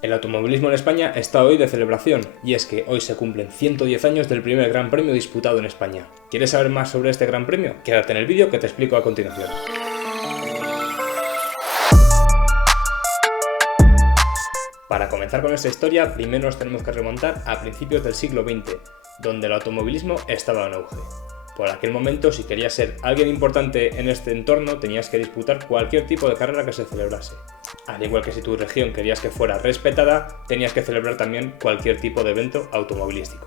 El automovilismo en España está hoy de celebración, y es que hoy se cumplen 110 años del primer Gran Premio disputado en España. ¿Quieres saber más sobre este Gran Premio? Quédate en el vídeo que te explico a continuación. Para comenzar con esta historia, primero nos tenemos que remontar a principios del siglo XX, donde el automovilismo estaba en auge. Por aquel momento, si querías ser alguien importante en este entorno, tenías que disputar cualquier tipo de carrera que se celebrase. Al igual que si tu región querías que fuera respetada, tenías que celebrar también cualquier tipo de evento automovilístico.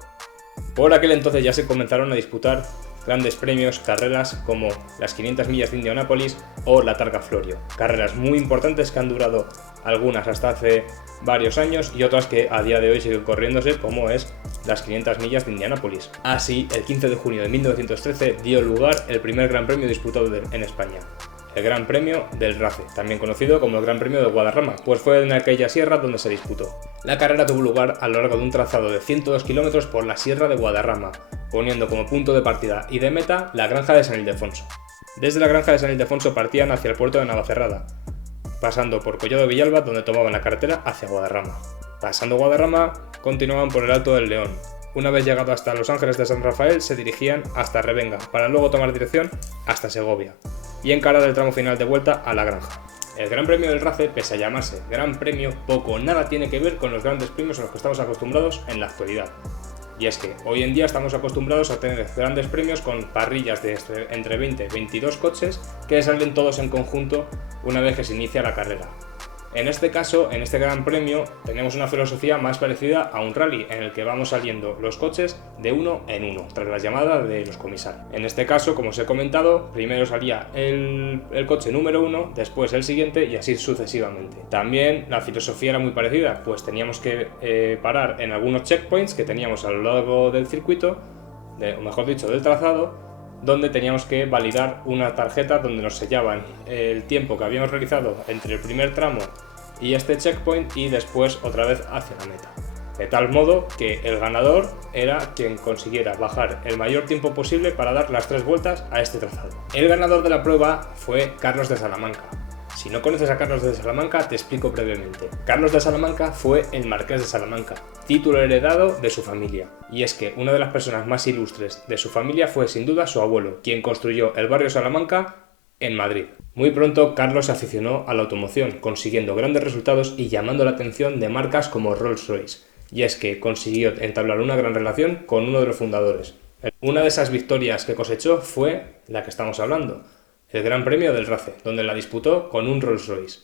Por aquel entonces ya se comenzaron a disputar grandes premios, carreras como las 500 millas de Indianápolis o la Targa Florio. Carreras muy importantes que han durado algunas hasta hace varios años y otras que a día de hoy siguen corriéndose, como es las 500 millas de Indianápolis. Así, el 15 de junio de 1913 dio lugar el primer Gran Premio disputado en España. El Gran Premio del RACE, también conocido como el Gran Premio de Guadarrama, pues fue en aquella sierra donde se disputó. La carrera tuvo lugar a lo largo de un trazado de 102 kilómetros por la sierra de Guadarrama, poniendo como punto de partida y de meta la granja de San Ildefonso. Desde la granja de San Ildefonso partían hacia el puerto de Navacerrada, pasando por Collado Villalba, donde tomaban la carretera hacia Guadarrama. Pasando Guadarrama, continuaban por el Alto del León. Una vez llegado hasta Los Ángeles de San Rafael, se dirigían hasta Revenga, para luego tomar dirección hasta Segovia y encarar el tramo final de vuelta a la granja. El Gran Premio del RACE, pese a llamarse Gran Premio, poco o nada tiene que ver con los grandes premios a los que estamos acostumbrados en la actualidad. Y es que hoy en día estamos acostumbrados a tener grandes premios con parrillas de entre 20 y 22 coches que salen todos en conjunto una vez que se inicia la carrera. En este caso, en este Gran Premio, tenemos una filosofía más parecida a un rally, en el que vamos saliendo los coches de uno en uno, tras la llamada de los comisarios. En este caso, como os he comentado, primero salía el coche número 1, después el siguiente y así sucesivamente. También la filosofía era muy parecida, pues teníamos que parar en algunos checkpoints que teníamos a lo largo del circuito, o mejor dicho, del trazado, donde teníamos que validar una tarjeta donde nos sellaban el tiempo que habíamos realizado entre el primer tramo y este checkpoint y después otra vez hacia la meta. De tal modo que el ganador era quien consiguiera bajar el mayor tiempo posible para dar las 3 vueltas a este trazado. El ganador de la prueba fue Carlos de Salamanca. Si no conoces a Carlos de Salamanca, te explico brevemente. Carlos de Salamanca fue el Marqués de Salamanca, título heredado de su familia. Y es que una de las personas más ilustres de su familia fue sin duda su abuelo, quien construyó el barrio Salamanca en Madrid. Muy pronto Carlos se aficionó a la automoción, consiguiendo grandes resultados y llamando la atención de marcas como Rolls-Royce. Y es que consiguió entablar una gran relación con uno de los fundadores. Una de esas victorias que cosechó fue la que estamos hablando, el Gran Premio del RACE, donde la disputó con un Rolls-Royce.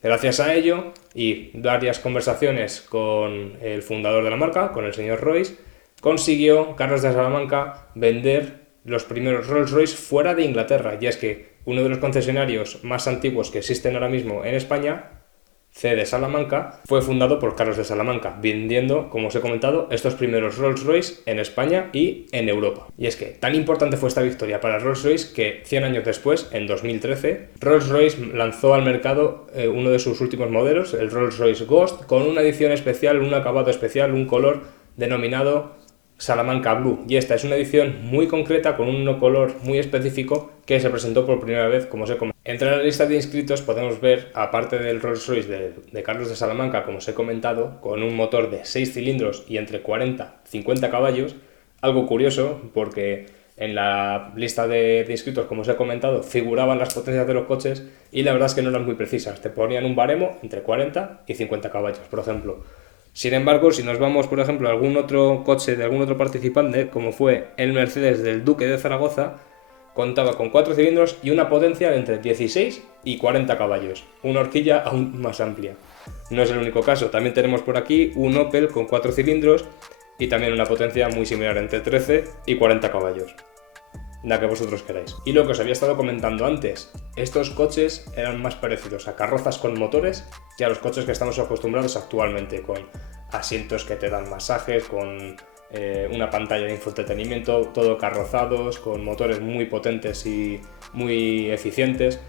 Gracias a ello y varias conversaciones con el fundador de la marca, con el señor Royce, consiguió Carlos de Salamanca vender los primeros Rolls-Royce fuera de Inglaterra. Y es que uno de los concesionarios más antiguos que existen ahora mismo en España, C de Salamanca, fue fundado por Carlos de Salamanca, vendiendo, como os he comentado, estos primeros Rolls-Royce en España y en Europa. Y es que tan importante fue esta victoria para Rolls-Royce que 100 años después, en 2013, Rolls-Royce lanzó al mercado uno de sus últimos modelos, el Rolls-Royce Ghost, con una edición especial, un acabado especial, un color denominado Salamanca Blue, y esta es una edición muy concreta con un color muy específico que se presentó por primera vez, como os he comentado. Entre la lista de inscritos podemos ver, aparte del Rolls-Royce de Carlos de Salamanca, como os he comentado, con un motor de 6 cilindros y entre 40 y 50 caballos, algo curioso porque en la lista de inscritos, como os he comentado, figuraban las potencias de los coches y la verdad es que no eran muy precisas, te ponían un baremo entre 40 y 50 caballos, por ejemplo. Sin embargo, si nos vamos, por ejemplo, a algún otro coche de algún otro participante, como fue el Mercedes del Duque de Zaragoza, contaba con 4 cilindros y una potencia de entre 16 y 40 caballos, una horquilla aún más amplia. No es el único caso, también tenemos por aquí un Opel con 4 cilindros y también una potencia muy similar, entre 13 y 40 caballos. La que vosotros queráis. Y lo que os había estado comentando antes, estos coches eran más parecidos a carrozas con motores que a los coches que estamos acostumbrados actualmente, con asientos que te dan masajes, con una pantalla de infoentretenimiento, todo carrozados, con motores muy potentes y muy eficientes.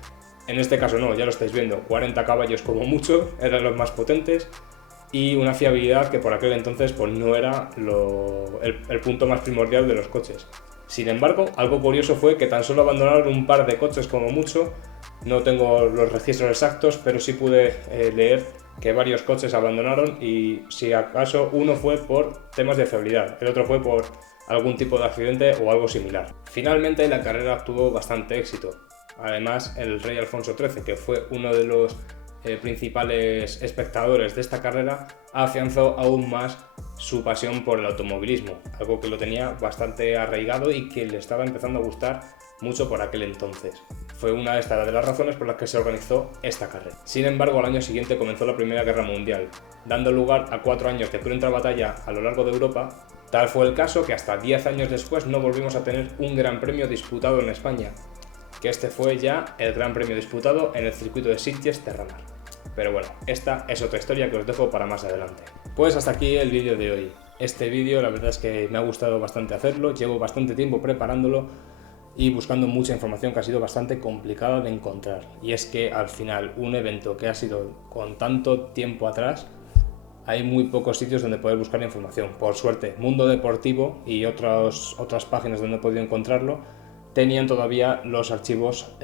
En este caso no, ya lo estáis viendo, 40 caballos como mucho, eran los más potentes, y una fiabilidad que por aquel entonces pues no era el punto más primordial de los coches. Sin embargo, algo curioso fue que tan solo abandonaron un par de coches como mucho. No tengo los registros exactos, pero sí pude leer que varios coches abandonaron y si acaso uno fue por temas de fiabilidad, el otro fue por algún tipo de accidente o algo similar. Finalmente la carrera tuvo bastante éxito. Además, el rey Alfonso XIII, que fue uno de los principales espectadores de esta carrera, afianzó aún más su pasión por el automovilismo, algo que lo tenía bastante arraigado y que le estaba empezando a gustar mucho por aquel entonces. Fue una de las razones por las que se organizó esta carrera. Sin embargo, al año siguiente comenzó la Primera Guerra Mundial, dando lugar a 4 años de cruenta batalla a lo largo de Europa. Tal fue el caso que hasta 10 años después no volvimos a tener un gran premio disputado en España, que este fue ya el gran premio disputado en el circuito de Sitges-Terramar. Pero bueno, esta es otra historia que os dejo para más adelante. Pues hasta aquí el vídeo de hoy. Este vídeo la verdad es que me ha gustado bastante hacerlo, llevo bastante tiempo preparándolo y buscando mucha información que ha sido bastante complicada de encontrar. Y es que al final un evento que ha sido con tanto tiempo atrás, hay muy pocos sitios donde poder buscar información. Por suerte, Mundo Deportivo y otras páginas donde he podido encontrarlo tenían todavía los archivos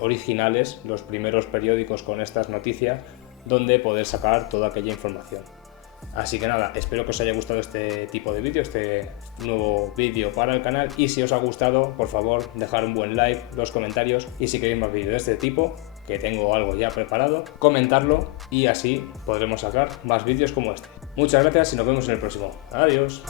originales, los primeros periódicos con estas noticias, donde poder sacar toda aquella información. Así que nada, espero que os haya gustado este tipo de vídeo, este nuevo vídeo para el canal, y si os ha gustado, por favor, dejar un buen like, los comentarios, y si queréis más vídeos de este tipo, que tengo algo ya preparado, comentarlo y así podremos sacar más vídeos como este. Muchas gracias y nos vemos en el próximo. Adiós.